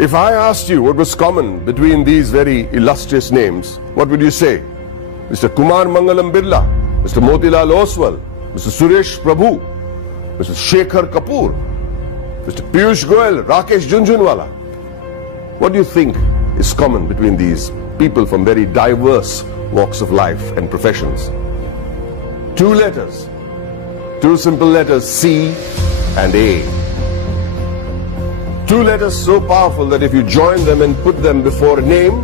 If I asked you what was common between these very illustrious names, what would you say? Mr. Kumar Mangalam Birla, Mr. Motilal Oswal, Mr. Suresh Prabhu, Mr. Shekhar Kapoor, Mr. Piyush Goyal, Rakesh Junjunwala. What do you think is common between these people from very diverse walks of life and professions? Two letters, two simple letters, C and A. Two letters so powerful that if you join them and put them before a name,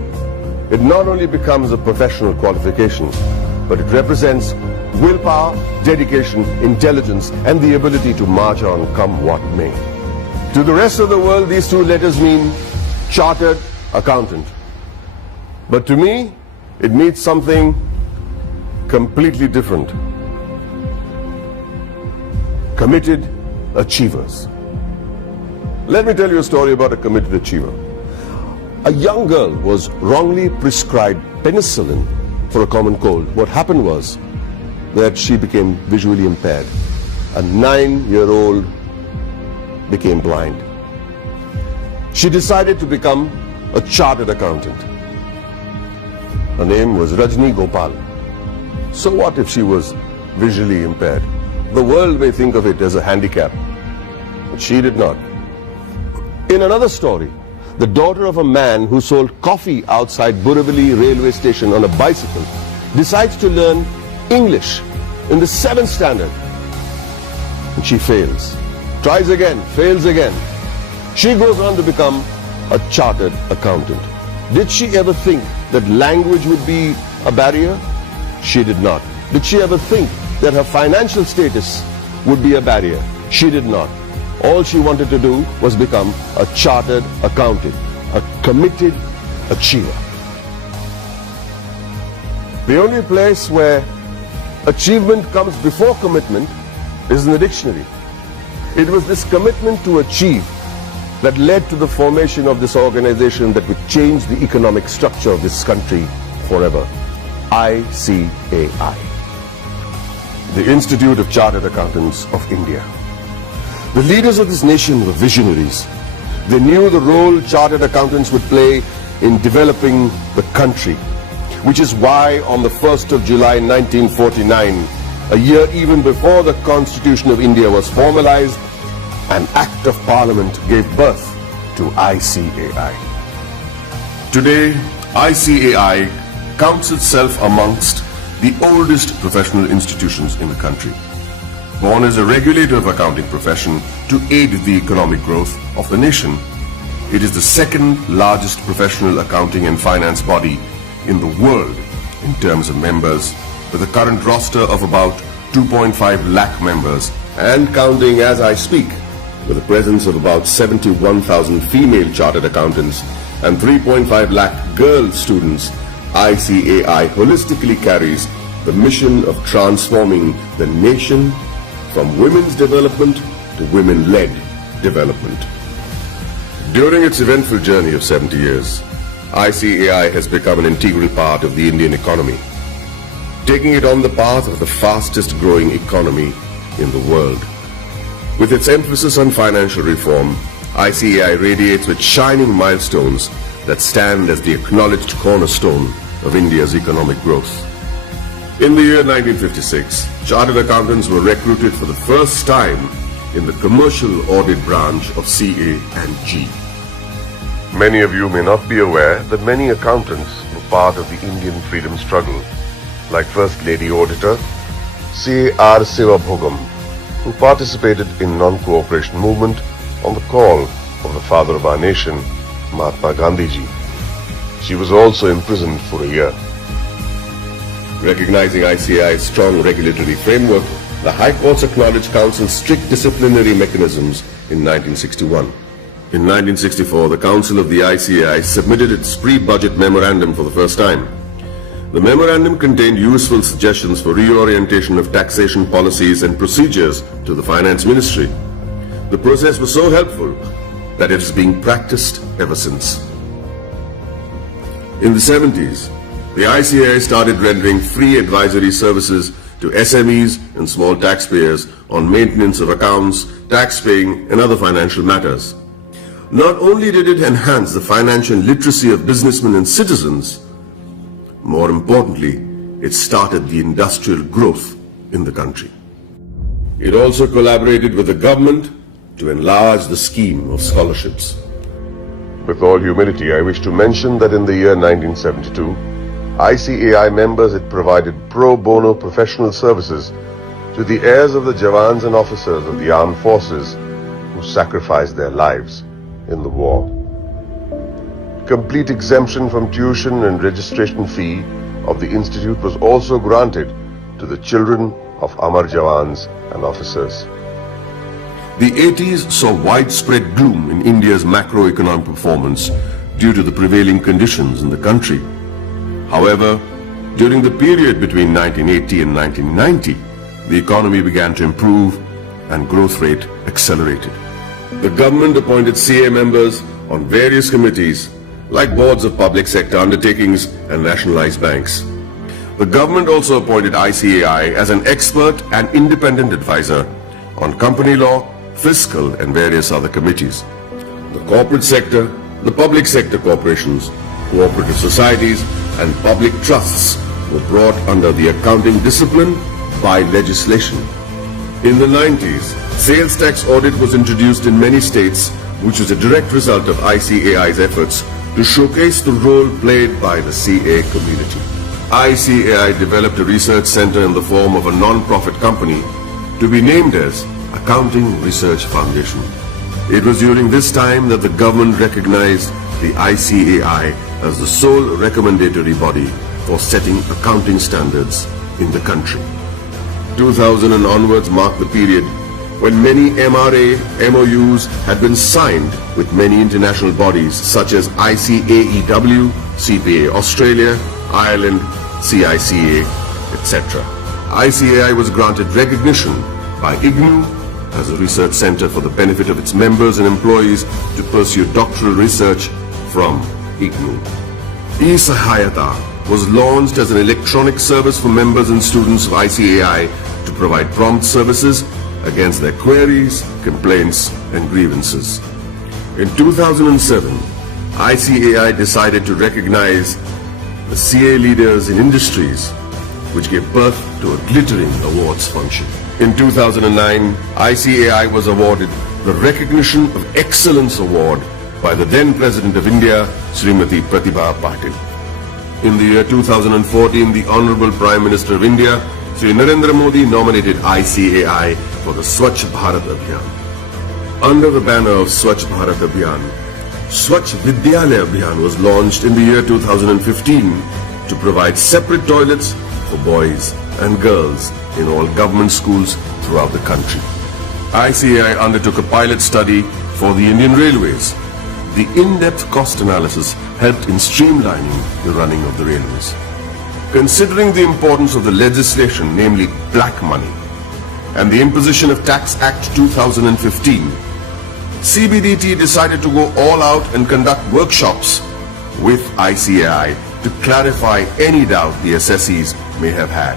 it not only becomes a professional qualification, but it represents willpower, dedication, intelligence, and the ability to march on come what may. To the rest of the world, these two letters mean chartered accountant. But to me, it means something completely different. Committed achievers. Let me tell you a story about a committed achiever. A young girl was wrongly prescribed penicillin for a common cold. What happened was that she became visually impaired. A 9-year-old became blind. She decided to become a chartered accountant. Her name was Rajani Gopal. So what if she was visually impaired? The world may think of it as a handicap, but she did not. In another story, the daughter of a man who sold coffee outside Borivali railway station on a bicycle decides to learn English in the 7th standard. And she fails. Tries again, fails again. She goes on to become a chartered accountant. Did she ever think that language would be a barrier? She did not. Did she ever think that her financial status would be a barrier? She did not. All she wanted to do was become a chartered accountant, a committed achiever. The only place where achievement comes before commitment is in the dictionary. It was this commitment to achieve that led to the formation of this organization that would change the economic structure of this country forever. ICAI, the Institute of Chartered Accountants of India. The leaders of this nation were visionaries. They knew the role chartered accountants would play in developing the country, which is why on the 1st of July 1949, a year even before the Constitution of India was formalized, an Act of Parliament gave birth to ICAI. Today, ICAI counts itself amongst the oldest professional institutions in the country. Born as a regulator of accounting profession to aid the economic growth of the nation, it is the second largest professional accounting and finance body in the world in terms of members, with a current roster of about 2.5 lakh members and counting as I speak, with a presence of about 71,000 female chartered accountants and 3.5 lakh girl students. ICAI holistically carries the mission of transforming the nation from women's development to women-led development. During its eventful journey of 70 years, ICAI has become an integral part of the Indian economy, taking it on the path of the fastest growing economy in the world. With its emphasis on financial reform, ICAI radiates with shining milestones that stand as the acknowledged cornerstone of India's economic growth. In the year 1956, chartered accountants were recruited for the first time in the commercial audit branch of CA and G. Many of you may not be aware that many accountants were part of the Indian freedom struggle, like First Lady Auditor C.R. Sivabhogam, who participated in non-cooperation movement on the call of the father of our nation, Mahatma Gandhiji. She was also imprisoned for a year. Recognizing ICAI's strong regulatory framework, the High Courts acknowledged Council's strict disciplinary mechanisms in 1961. In 1964, the Council of the ICAI submitted its pre-budget memorandum for the first time. The memorandum contained useful suggestions for reorientation of taxation policies and procedures to the Finance Ministry. The process was so helpful that it is being practiced ever since. In the 70s, the ICAI started rendering free advisory services to SMEs and small taxpayers on maintenance of accounts, tax paying and other financial matters. not only did it enhance the financial literacy of businessmen and citizens, more importantly, it started the industrial growth in the country. It also collaborated with the government to enlarge the scheme of scholarships. With all humility, I wish to mention that in the year 1972, ICAI members had provided pro bono professional services to the heirs of the Jawans and officers of the armed forces who sacrificed their lives in the war. Complete exemption from tuition and registration fee of the institute was also granted to the children of Amar Jawans and officers. The 80s saw widespread gloom in India's macroeconomic performance due to the prevailing conditions in the country. However, during the period between 1980 and 1990, the economy began to improve and growth rate accelerated. The government appointed CA members on various committees like boards of public sector undertakings and nationalized banks. The government also appointed ICAI as an expert and independent advisor on company law, fiscal and various other committees. The corporate sector, the public sector corporations, cooperative societies and public trusts were brought under the accounting discipline by legislation. In the 90s, sales tax audit was introduced in many states, which was a direct result of ICAI's efforts to showcase the role played by the CA community. ICAI developed a research center in the form of a non-profit company to be named as Accounting Research Foundation. It was during this time that the government recognized the ICAI as the sole recommendatory body for setting accounting standards in the country. 2000 and onwards marked the period when many MRA MOUs had been signed with many international bodies such as ICAEW, CPA Australia, Ireland, CICA, etc. ICAI was granted recognition by IGNU as a research center for the benefit of its members and employees to pursue doctoral research from IGNU. eSahayata was launched as an electronic service for members and students of ICAI to provide prompt services against their queries, complaints and grievances. In 2007, ICAI decided to recognize the CA leaders in industries, which gave birth to a glittering awards function. In 2009, ICAI was awarded the Recognition of Excellence Award by the then President of India, Srimati Pratibha Patil. In the year 2014, the Honorable Prime Minister of India, Sri Narendra Modi, nominated ICAI for the Swachh Bharat Abhiyan. Under the banner of Swachh Bharat Abhiyan, Swachh Vidyalaya Abhiyan was launched in the year 2015 to provide separate toilets for boys and girls in all government schools throughout the country. ICAI undertook a pilot study for the Indian Railways. The in-depth cost analysis helped in streamlining the running of the railways. Considering the importance of the legislation, namely black money, and the imposition of Tax Act 2015, CBDT decided to go all out and conduct workshops with ICAI to clarify any doubt the assessees may have had.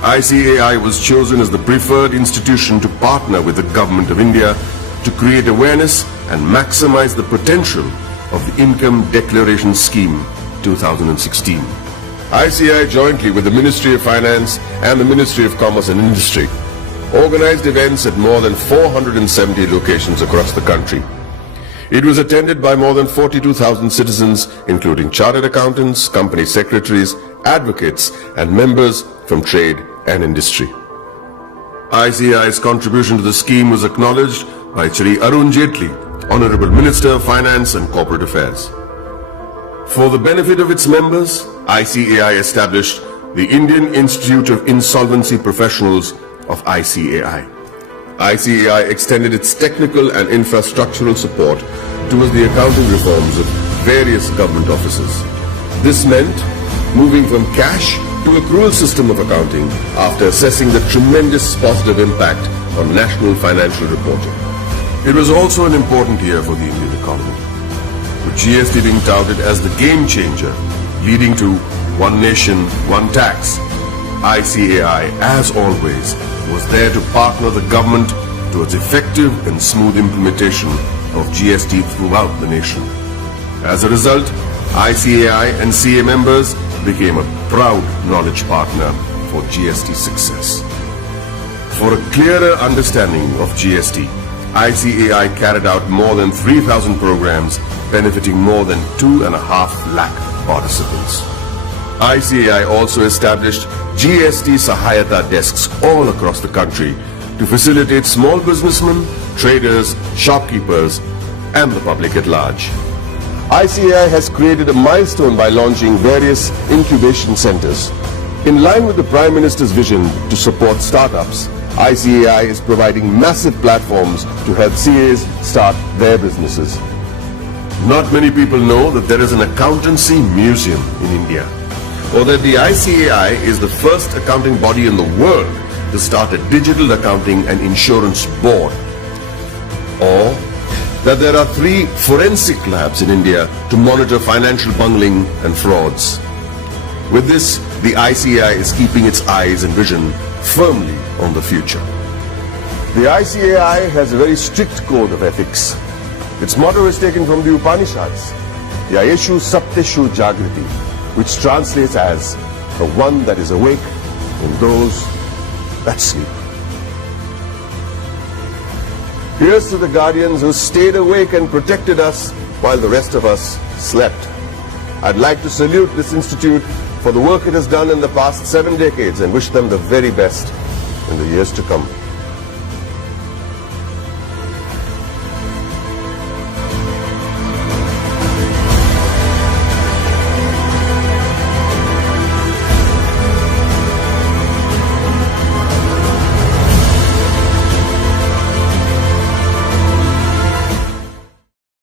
ICAI was chosen as the preferred institution to partner with the Government of India to create awareness and maximize the potential of the Income Declaration Scheme 2016. ICAI, jointly with the Ministry of Finance and the Ministry of Commerce and Industry, organized events at more than 470 locations across the country. It was attended by more than 42,000 citizens, including chartered accountants, company secretaries, advocates, and members from trade and industry. ICAI's contribution to the scheme was acknowledged by Shri Arun Jaitley, Honorable Minister of Finance and Corporate Affairs. For the benefit of its members, ICAI established the Indian Institute of Insolvency Professionals of ICAI. ICAI extended its technical and infrastructural support towards the accounting reforms of various government offices. This meant moving from cash to accrual system of accounting after assessing the tremendous positive impact on national financial reporting. It was also an important year for the Indian economy, with GST being touted as the game changer, leading to one nation, one tax. ICAI, as always, was there to partner the government towards effective and smooth implementation of GST throughout the nation. As a result, ICAI and CA members became a proud knowledge partner for GST success. For a clearer understanding of GST, ICAI carried out more than 3,000 programs benefiting more than 2.5 lakh participants. ICAI also established GST Sahayata desks all across the country to facilitate small businessmen, traders, shopkeepers, and the public at large. ICAI has created a milestone by launching various incubation centers. In line with the Prime Minister's vision to support startups, ICAI is providing massive platforms to help CAs start their businesses. Not many people know that there is an accountancy museum in India, or that the ICAI is the first accounting body in the world to start a digital accounting and insurance board, or that there are 3 forensic labs in India to monitor financial bungling and frauds. With this, the ICAI is keeping its eyes and vision firmly on the future. The ICAI has a very strict code of ethics. Its motto is taken from the Upanishads, Yayeshu Sapteshu Jagriti, which translates as the one that is awake in those that sleep. Here's to the guardians who stayed awake and protected us while the rest of us slept. I'd like to salute this institute for the work it has done in the past 7 decades and wish them the very best in the years to come.